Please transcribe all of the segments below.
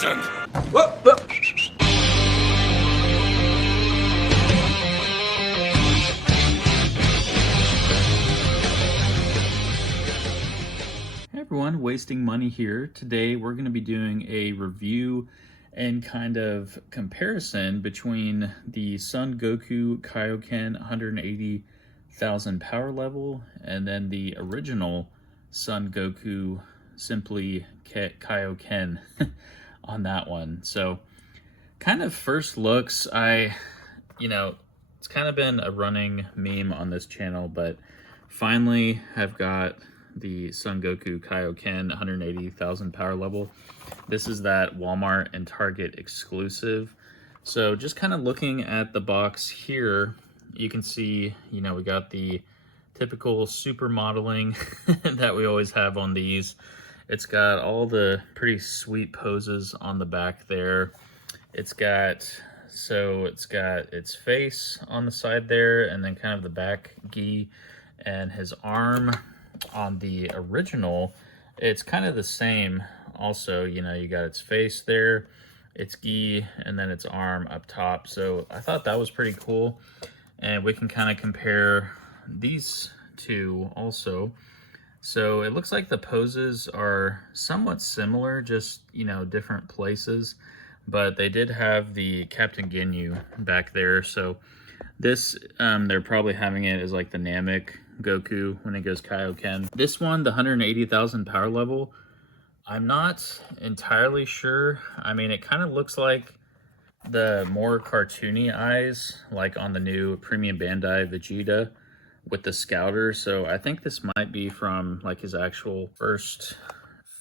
doesn't! Whoa, whoa. Hey everyone, Wasting Money here. Today we're going to be doing a review and kind of comparison between the Son Goku Kaioken 180,000 power level and then the original Son Goku simply Kaioken on that one. So kind of first looks, it's kind of been a running meme on this channel, but finally have got the Son Goku Kaioken 180,000 power level. This is that Walmart and Target exclusive. So just kind of looking at the box here, you can see, we got the typical super modeling that we always have on these. It's got all the pretty sweet poses on the back there. It's got its face on the side there, and then kind of the back gi and his arm. On the original, it's kind of the same also. You got its face there, its gi, and then its arm up top. So I thought that was pretty cool, and we can kind of compare these two also. So it looks like the poses are somewhat similar, just different places, but they did have the Captain Ginyu back there. So this they're probably having it as like the Namek Goku when it goes Kaioken. This one, the 180,000 power level, I'm not entirely sure. I mean, it kind of looks like the more cartoony eyes, like on the new Premium Bandai Vegeta with the Scouter. So I think this might be from like his actual first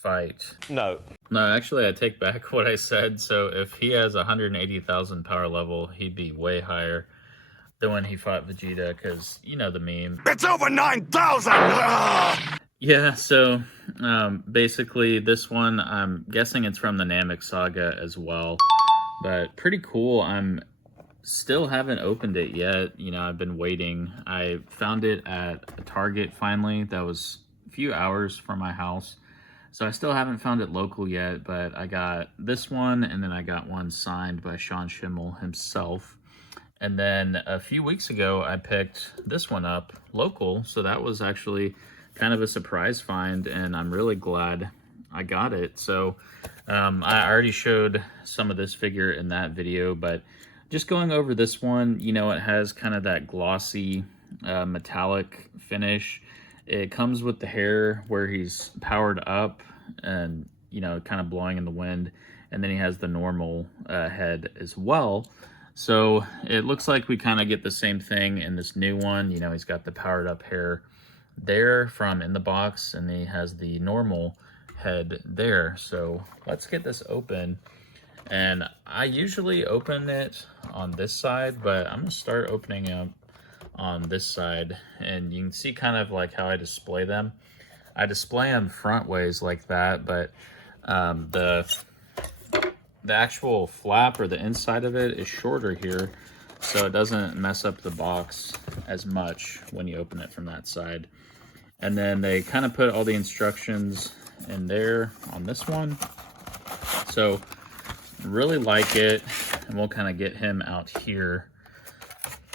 fight. No, actually, I take back what I said. So if he has 180,000 power level, he'd be way higher than when he fought Vegeta, because the meme. It's over 9,000! Yeah, so basically this one, I'm guessing it's from the Namek saga as well, but pretty cool. I'm still haven't opened it yet. I've been waiting. I found it at a Target finally. That was a few hours from my house. So I still haven't found it local yet, but I got this one, and then I got one signed by Sean Schimmel himself. And then a few weeks ago, I picked this one up local. So that was actually kind of a surprise find, and I'm really glad I got it. So I already showed some of this figure in that video, but just going over this one, it has kind of that glossy metallic finish. It comes with the hair where he's powered up and, kind of blowing in the wind. And then he has the normal head as well. So it looks like we kind of get the same thing in this new one. He's got the powered up hair there from in the box, and he has the normal head there. So let's get this open. And I usually open it on this side, but I'm gonna start opening up on this side, and you can see kind of like how I display them. I display them front ways like that, but the actual flap or the inside of it is shorter here, so it doesn't mess up the box as much when you open it from that side. And then they kind of put all the instructions in there on this one. So really like it, and we'll kind of get him out here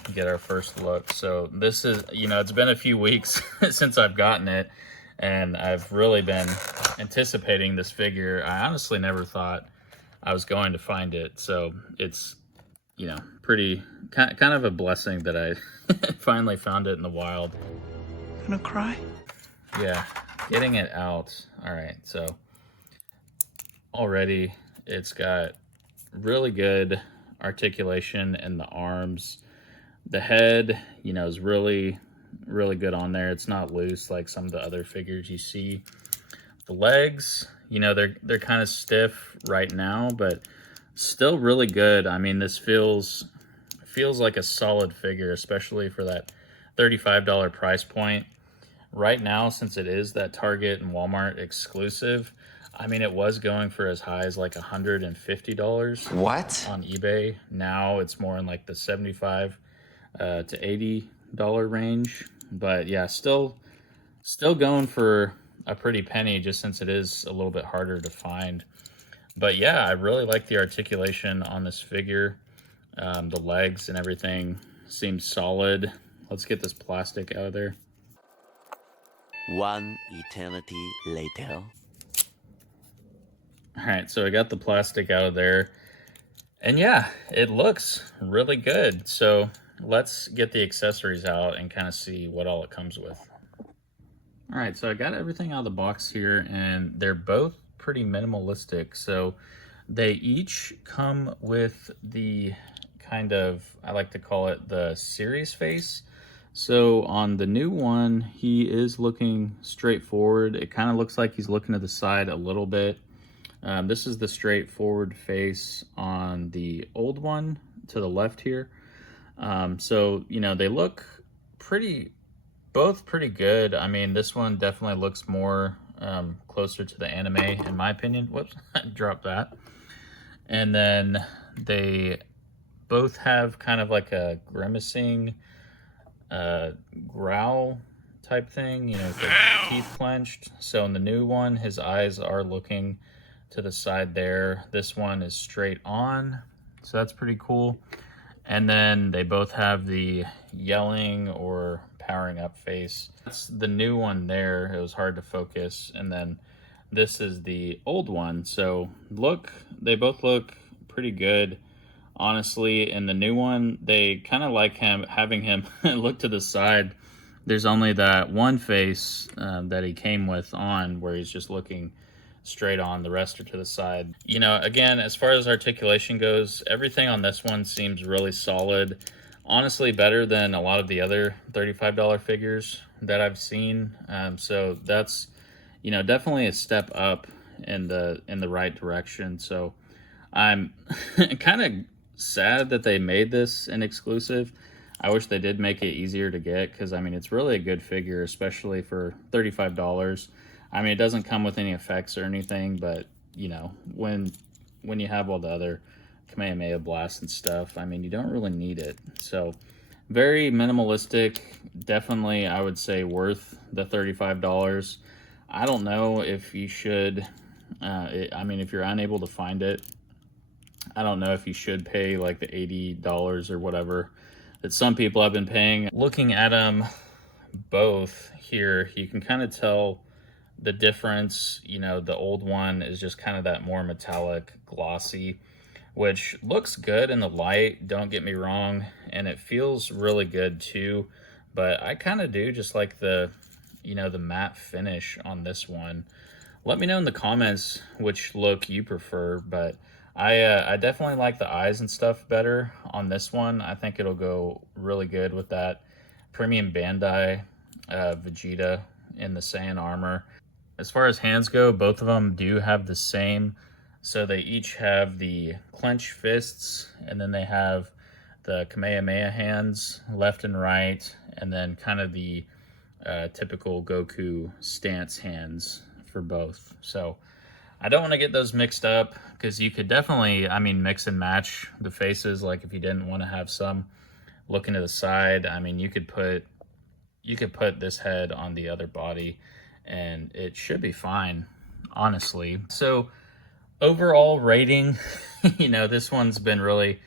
and get our first look. So this is, it's been a few weeks since I've gotten it, and I've really been anticipating this figure. I honestly never thought I was going to find it, so it's pretty kind of a blessing that I finally found it in the wild. Gonna cry? Yeah, getting it out. All right, so already it's got really good articulation in the arms. The head, is really good on there. It's not loose like some of the other figures you see. The legs, they're kind of stiff right now, but still really good. I mean, this feels like a solid figure, especially for that $35 price point. Right now, since it is that Target and Walmart exclusive, I mean, it was going for as high as like $150. What? On eBay. Now it's more in like the $75 to $80 range. But yeah, still going for a pretty penny, just since it is a little bit harder to find. But yeah, I really like the articulation on this figure. The legs and everything seems solid. Let's get this plastic out of there. One eternity later. All right, so I got the plastic out of there. And yeah, it looks really good. So let's get the accessories out and kind of see what all it comes with. All right, so I got everything out of the box here, and they're both pretty minimalistic. So they each come with the kind of, I like to call it the serious face. So on the new one, he is looking straight forward. It kind of looks like he's looking to the side a little bit. This is the straightforward face on the old one to the left here. So, you know, they look both pretty good. I mean, this one definitely looks more closer to the anime, in my opinion. Whoops, I dropped that. And then they both have kind of like a grimacing growl type thing, you know, with the teeth clenched. So in the new one, his eyes are looking to the side there. This one is straight on, so that's pretty cool. And then they both have the yelling or powering up face. That's the new one there. It was hard to focus. And then this is the old one. So they both look pretty good. Honestly, in the new one, they kind of like having him look to the side. There's only that one face that he came with on where he's just looking straight on. The rest are to the side. You know, again, as far as articulation goes, everything on this one seems really solid. Honestly, better than a lot of the other $35 figures that I've seen. So that's, you know, definitely a step up in the right direction. So I'm kind of sad that they made this an exclusive. I wish they did make it easier to get, because I mean, it's really a good figure, especially for $35. I mean, it doesn't come with any effects or anything, but you know, when you have all the other Kamehameha blasts and stuff, I mean, you don't really need it. So very minimalistic, definitely I would say worth the $35. I don't know if you should, I mean, if you're unable to find it, I don't know if you should pay like the $80 or whatever that some people have been paying. Looking at them both here, you can kind of tell the difference. You know, the old one is just kind of that more metallic, glossy, which looks good in the light, don't get me wrong, and it feels really good too. But I kind of do just like the, you know, the matte finish on this one. Let me know in the comments which look you prefer, but I definitely like the eyes and stuff better on this one. I think it'll go really good with that premium Bandai Vegeta in the Saiyan armor. As far as hands go, both of them do have the same. So they each have the clenched fists, and then they have the Kamehameha hands, left and right, and then kind of the typical Goku stance hands for both. So I don't want to get those mixed up, because you could definitely, I mean, mix and match the faces. Like if you didn't want to have some looking to the side, I mean, you could put this head on the other body and it should be fine, honestly. So overall rating, you know, this one's been really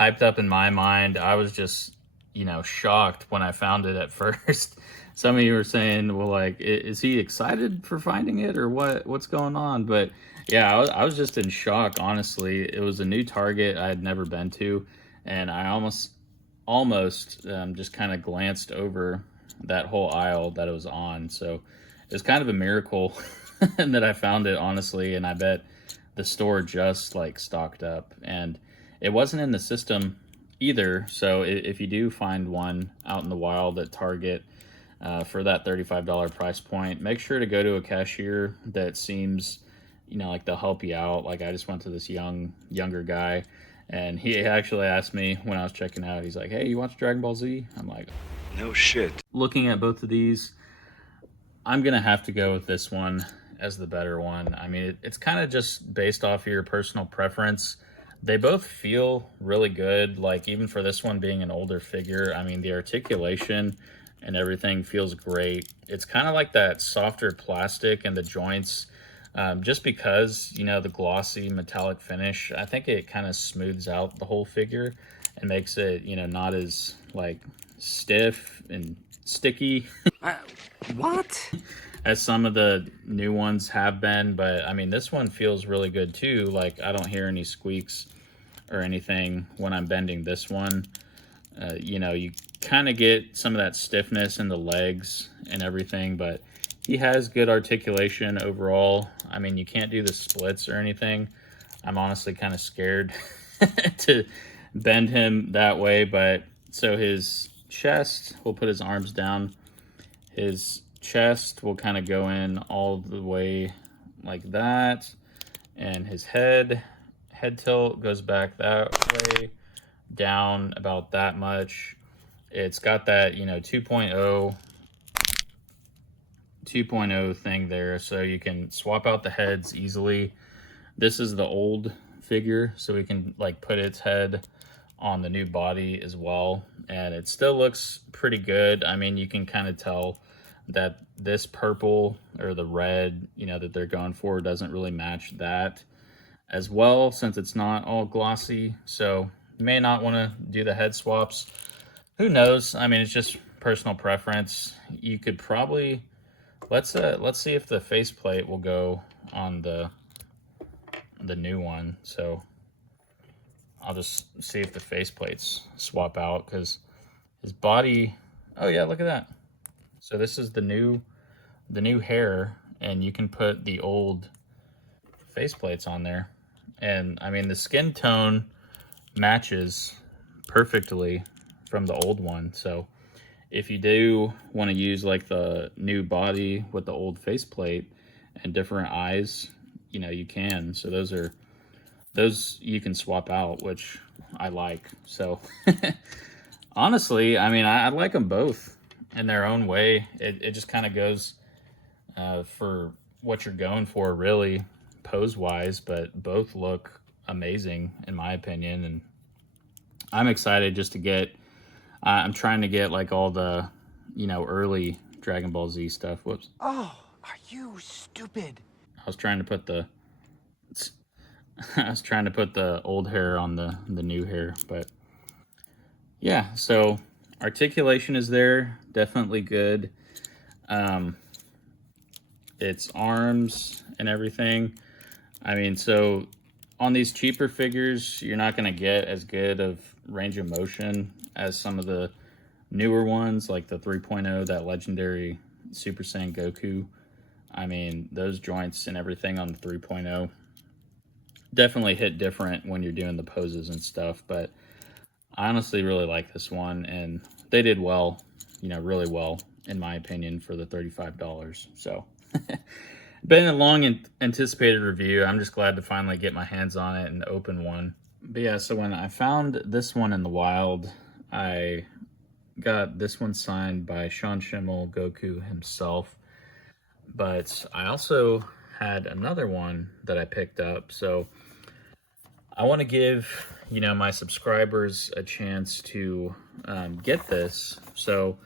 hyped up in my mind. I was just, you know, shocked when I found it at first. Some of you were saying, well, like, is he excited for finding it or what's going on? But yeah, I was just in shock, honestly. It was a new Target I had never been to, and I almost just kind of glanced over that whole aisle that it was on. So it was kind of a miracle that I found it, honestly, and I bet the store just like stocked up, and it wasn't in the system either. So if you do find one out in the wild at Target for that $35 price point, make sure to go to a cashier that seems, you know, like they'll help you out. Like I just went to this younger guy, and he actually asked me when I was checking out, he's like, hey, you watch Dragon Ball Z? I'm like, No shit. looking at both of these, I'm gonna have to go with this one as the better one. I mean, it's kind of just based off your personal preference. They both feel really good. Like even for this one being an older figure, I mean, the articulation and everything feels great. It's kind of like that softer plastic, and the joints just because, you know, the glossy metallic finish, I think it kind of smooths out the whole figure and makes it, you know, not as like stiff and sticky What? as some of the new ones have been. But I mean, this one feels really good too. Like, I don't hear any squeaks or anything when I'm bending this one. You know, you kind of get some of that stiffness in the legs and everything, but he has good articulation overall. I mean, you can't do the splits or anything. I'm honestly kind of scared to bend him that way, but so his chest, we'll put his arms down. His chest will kind of go in all the way like that, and his head tilt goes back that way, down about that much. It's got that, you know, 2.0 thing there, so you can swap out the heads easily. This is the old figure, so we can like put its head on the new body as well, and it still looks pretty good. I mean, you can kind of tell that this purple or the red, you know, that they're going for doesn't really match that as well, since it's not all glossy. So you may not want to do the head swaps. Who knows? I mean, it's just personal preference. You could probably, let's see if the faceplate will go on the new one. So I'll just see if the faceplates swap out, because his body, oh yeah, look at that. So this is the new hair, and you can put the old faceplates on there. And I mean, the skin tone matches perfectly from the old one. So if you do want to use like the new body with the old faceplate and different eyes, you know, you can. So those you can swap out, which I like. So honestly, I mean, I like them both in their own way. It just kind of goes for what you're going for, really, pose wise, but both look amazing in my opinion. And I'm excited just to get, I'm trying to get like all the, you know, early Dragon Ball Z stuff. Whoops. Oh, are you stupid? I was trying to put the I was trying to put the old hair on the new hair, but yeah, so articulation is there, definitely good. Its arms and everything. I mean, so on these cheaper figures, you're not going to get as good of range of motion as some of the newer ones, like the 3.0, that legendary Super Saiyan Goku. I mean, those joints and everything on the 3.0 definitely hit different when you're doing the poses and stuff, but I honestly really like this one, and they did well, you know, really well, in my opinion, for the $35. So, been a long anticipated review. I'm just glad to finally get my hands on it and open one. But yeah, so when I found this one in the wild, I got this one signed by Sean Schimmel, Goku himself. But I also had another one that I picked up. So I want to give, you know, my subscribers a chance to get this. So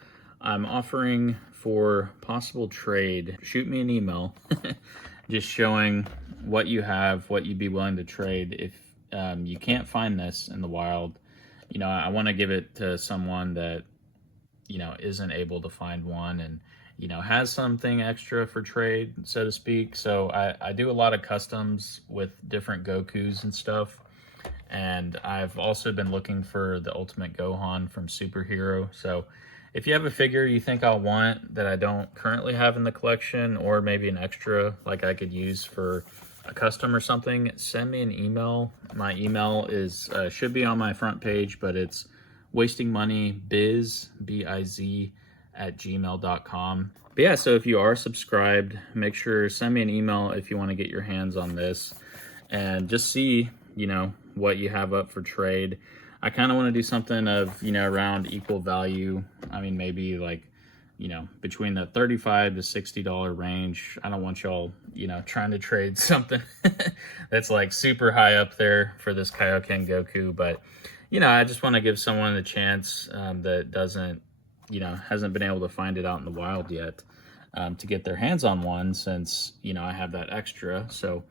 I'm offering for possible trade. Shoot me an email just showing what you have, what you'd be willing to trade if you can't find this in the wild. You know, I want to give it to someone that, you know, isn't able to find one and, you know, has something extra for trade, so to speak. So I do a lot of customs with different Gokus and stuff. And I've also been looking for the Ultimate Gohan from Superhero. So if you have a figure you think I'll want that I don't currently have in the collection, or maybe an extra like I could use for a custom or something, send me an email. My email is should be on my front page, but it's wastingmoneybiz, B-I-Z, @gmail.com. But yeah, so if you are subscribed, make sure send me an email if you want to get your hands on this and just see, you know, what you have up for trade. I kind of want to do something of, you know, around equal value. I mean, maybe like, you know, between the $35 to $60 range. I don't want y'all, you know, trying to trade something that's like super high up there for this Kaioken Goku. But, you know, I just want to give someone a chance that doesn't, you know, hasn't been able to find it out in the wild yet. to get their hands on one, since, you know, I have that extra. So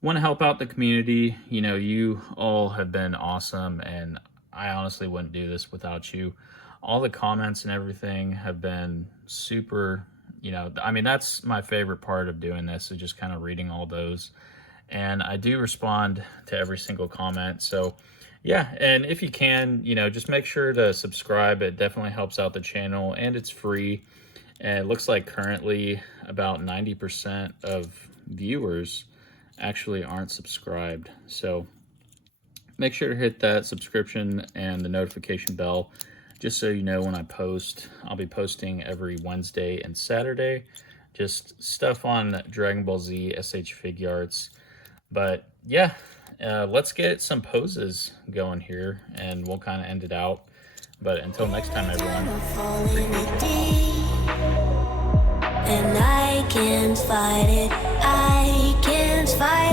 want to help out the community. You know, you all have been awesome, and I honestly wouldn't do this without you. All the comments and everything have been super, you know, I mean, that's my favorite part of doing this, is just kind of reading all those. And I do respond to every single comment. So yeah, and if you can, you know, just make sure to subscribe. It definitely helps out the channel, and it's free. And it looks like currently about 90% of viewers actually aren't subscribed. So make sure to hit that subscription and the notification bell, just so you know when I post. I'll be posting every Wednesday and Saturday, just stuff on Dragon Ball Z, SH Figuarts. But yeah, let's get some poses going here, and we'll kind of end it out. But until next time, everyone, and I can't fight it. I can't fight